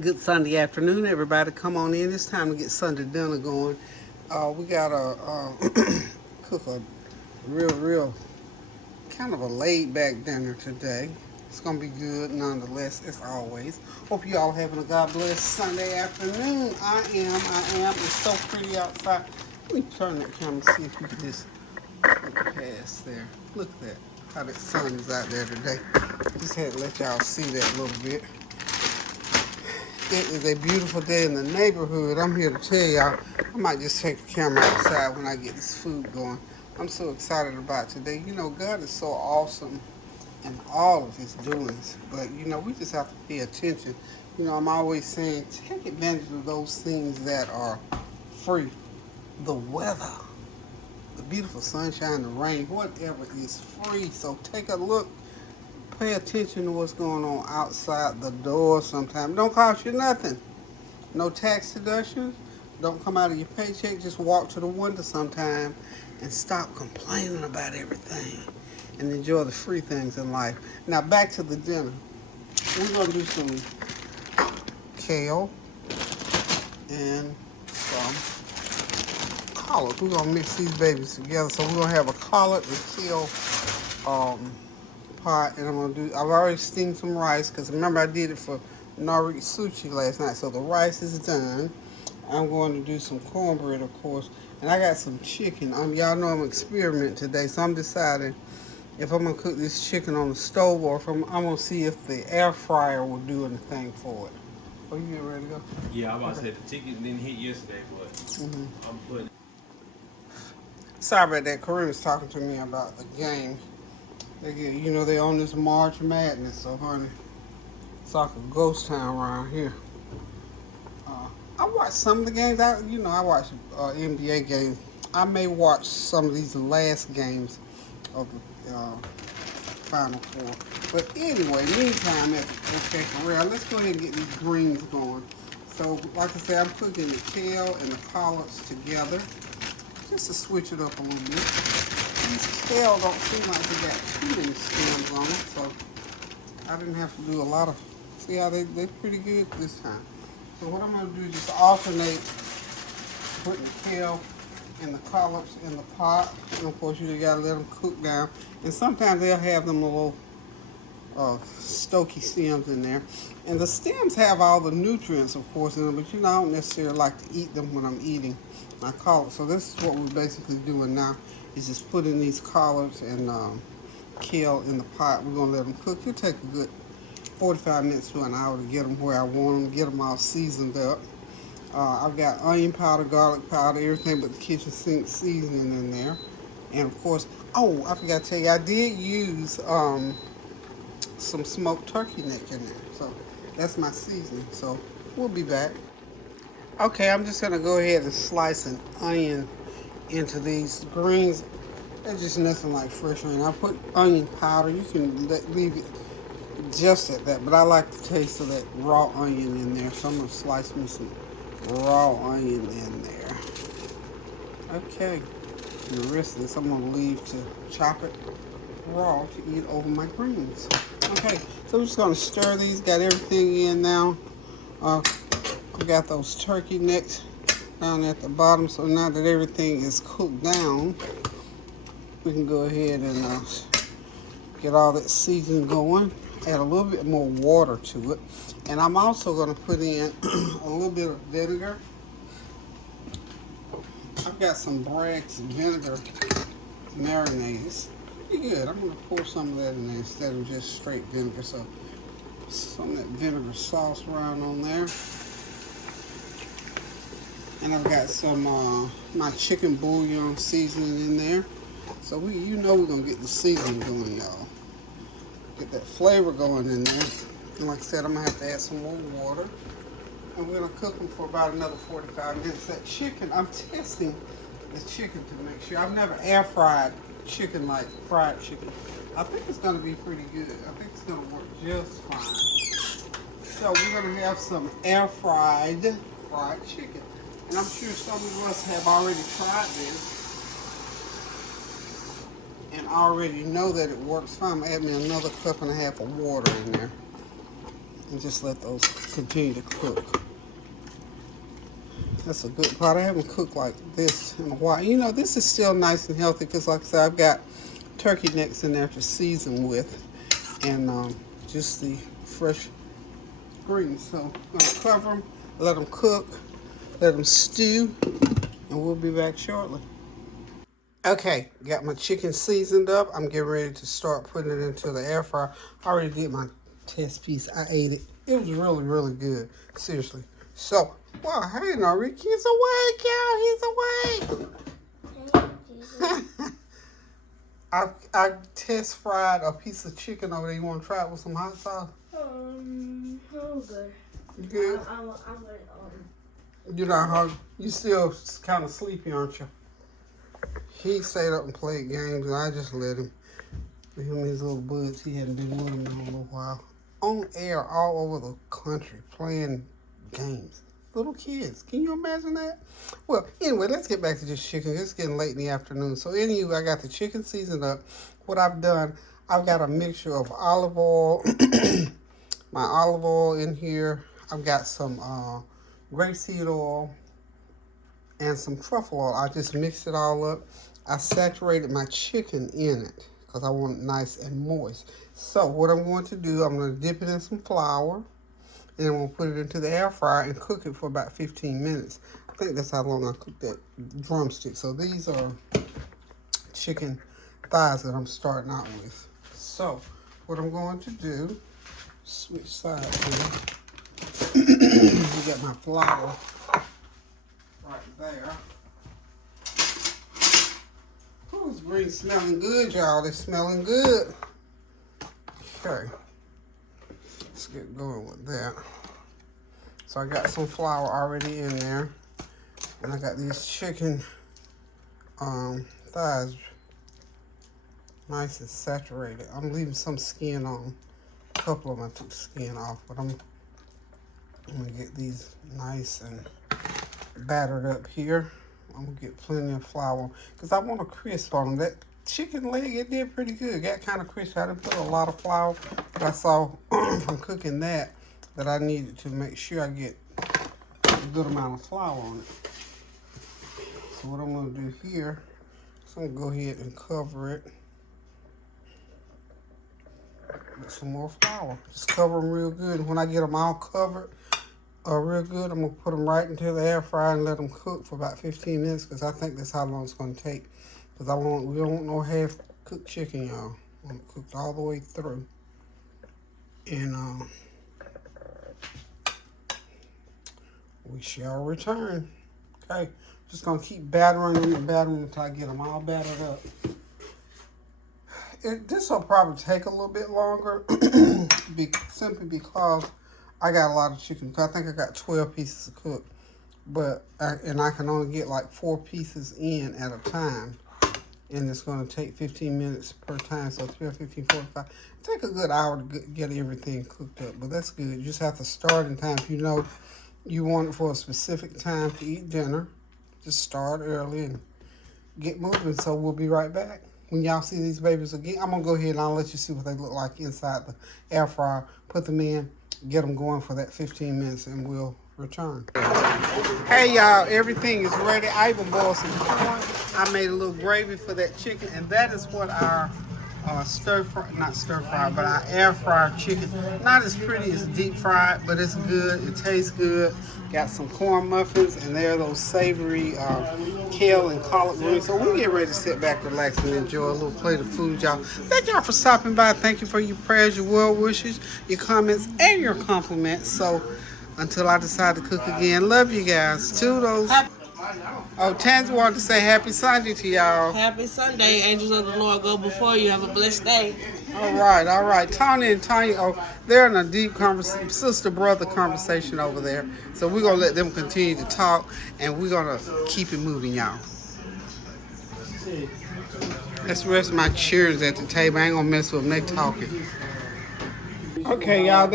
Good Sunday afternoon, everybody. Come on in. It's time to get Sunday dinner going. We got to cook a real kind of a laid back dinner today. It's going to be good nonetheless, as always. Hope you all having a God bless Sunday afternoon. I am. It's so pretty outside. Let me turn that camera and see if you can just look past there. Look at that. How that sun is out there today. Just had to let y'all see that a little bit. It is a beautiful day in the neighborhood. I'm here to tell y'all, I might just take the camera outside when I get this food going. I'm so excited about today. You know, God is so awesome in all of his doings. But, you know, we just have to pay attention. You know, I'm always saying, take advantage of those things that are free. The weather, the beautiful sunshine, the rain, whatever is free. So take a look. Pay attention to what's going on outside the door sometimes. Don't cost you nothing. No tax deductions. Don't come out of your paycheck. Just walk to the window sometime and stop complaining about everything and enjoy the free things in life. Now back to the dinner. We're going to do some kale and some collards. We're going to mix these babies together. So we're going to have a collard and kale pot, and I've already steamed some rice, because remember I did it for Nori sushi last night, so the rice is done. I'm going to do some cornbread, of course, and I got some chicken. Y'all know I'm experimenting today, so I'm deciding if I'm going to cook this chicken on the stove, or if I'm going to see if the air fryer will do anything for it. Are you getting ready to go? Yeah, I'm about to say the ticket didn't hit yesterday, but I'm putting. Sorry about that. Corinne's talking to me about the game. They on this March Madness, so honey, it's like a ghost town around here. I watch some of the games. I watch NBA games. I may watch some of these last games of the Final Four. But anyway, meantime, okay, for real, let's go ahead and get these greens going. So, like I said, I'm cooking the kale and the collards together, just to switch it up a little bit. These kale don't seem like they got too many stems on them, so I didn't have to do a lot of. See how they're pretty good this time. So what I'm going to do is just alternate putting the kale and the collards in the pot. And of course you got to let them cook down. And sometimes they'll have them little stoky stems in there. And the stems have all the nutrients, of course, in them, but I don't necessarily like to eat them when I'm eating my collards. So this is what we're basically doing now, is just putting these collards and kale in the pot. We're going to let them cook. It'll take a good 45 minutes to an hour to get them where I want them, get them all seasoned up. I've got onion powder, garlic powder, everything but the kitchen sink seasoning in there. And of course, I forgot to tell you, I did use some smoked turkey neck in there. So that's my seasoning. So we'll be back. Okay, I'm just gonna go ahead and slice an onion into these greens. They're just nothing like fresh onion. I put onion powder. You can leave it just at that, but I like the taste of that raw onion in there. So I'm gonna slice me some raw onion in there. Okay, and the rest of this I'm gonna leave to chop it raw to eat over my greens. Okay, so I'm just gonna stir these. Got everything in now. I got those turkey necks down at the bottom. So now that everything is cooked down, we can go ahead and get all that seasoning going. Add a little bit more water to it. And I'm also going to put in a little bit of vinegar. I've got some Bragg's vinegar marinades. Pretty good. I'm going to pour some of that in there instead of just straight vinegar. So some of that vinegar sauce around on there. And I've got some my chicken bouillon seasoning in there. So we're going to get the seasoning going, y'all. Get that flavor going in there. And like I said, I'm going to have to add some more water. And we're going to cook them for about another 45 minutes. That chicken, I'm testing the chicken to make sure. I've never air fried chicken like fried chicken. I think it's going to be pretty good. I think it's going to work just fine. So we're going to have some air fried chicken. And I'm sure some of us have already tried this and already know that it works fine. I'm adding me another cup and a half of water in there. And just let those continue to cook. That's a good part. I haven't cooked like this in a while. You know, this is still nice and healthy because, like I said, I've got turkey necks in there to season with, and just the fresh greens. So I'm gonna cover them, let them cook, let them stew, and we'll be back shortly. Okay, got my chicken seasoned up. I'm getting ready to start putting it into the air fryer. I already did my test piece. I ate it. It was really, really good. Seriously. So, wow, hey, Norik, he's awake, y'all. He's awake. I test fried a piece of chicken over there. You want to try it with some hot sauce? I'm good. You good? You're not hungry? You still kind of sleepy, aren't you? He stayed up and played games, and I just let him. Him and his little buds, he hadn't been with him in a little while. On air all over the country, playing games. Little kids. Can you imagine that? Well, anyway, let's get back to this chicken. It's getting late in the afternoon. So anyway, I got the chicken seasoned up. What I've done, I've got a mixture of olive oil, my olive oil in here. I've got some grapeseed oil and some truffle oil. I just mixed it all up. I saturated my chicken in it because I want it nice and moist. So what I'm going to do, I'm going to dip it in some flour. And I'm going to put it into the air fryer and cook it for about 15 minutes. I think that's how long I cooked that drumstick. So these are chicken thighs that I'm starting out with. So what I'm going to do, switch sides here. We got my flour right there. Oh, this greens smelling good, y'all. They're smelling good. Okay. Let's get going with that. So I got some flour already in there. And I got these chicken thighs nice and saturated. I'm leaving some skin on. A couple of them I took the skin off, but I'm gonna get these nice and battered up here. I'm gonna get plenty of flour because I want a crisp on them. That chicken leg, it did pretty good. Got kind of crispy. I didn't put a lot of flour, but I saw from cooking that I needed to make sure I get a good amount of flour on it. So what I'm gonna do here is I'm gonna go ahead and cover it with some more flour. Just cover them real good. And when I get them all covered real good, I'm gonna put them right into the air fryer and let them cook for about 15 minutes because I think that's how long it's gonna take. Because we don't want no half-cooked chicken, y'all. I want it cooked all the way through. And we shall return. Okay, just gonna keep battering them and battering until I get them all battered up. This will probably take a little bit longer, simply because I got a lot of chicken. I think I got 12 pieces to cook, and I can only get like 4 pieces in at a time. And it's going to take 15 minutes per time, so 12, 15, 45. Take a good hour to get everything cooked up, but that's good. You just have to start in time. If you know you want it for a specific time to eat dinner, just start early and get moving. So we'll be right back. When y'all see these babies again, I'm going to go ahead and I'll let you see what they look like inside the air fryer. Put them in, get them going for that 15 minutes, and we'll return. Hey y'all, everything is ready. I even boiled some corn. I made a little gravy for that chicken, and that is what our but our air fried chicken. Not as pretty as deep fried, but it's good. It tastes good. Got some corn muffins, and there are those savory kale and collard greens. So we get ready to sit back, relax, and enjoy a little plate of food, y'all. Thank y'all for stopping by. Thank you for your prayers, your well wishes, your comments, and your compliments. So until I decide to cook again, love you guys. Toodles. Oh, Tansy wanted to say happy Sunday to y'all. Happy Sunday. Angels of the Lord go before you. Have a blessed day. All right. Tony and Tanya, they're in a deep sister-brother conversation over there. So we're going to let them continue to talk, and we're going to keep it moving, y'all. Let's rest my chairs at the table. I ain't going to mess with them. They talking. Okay, y'all.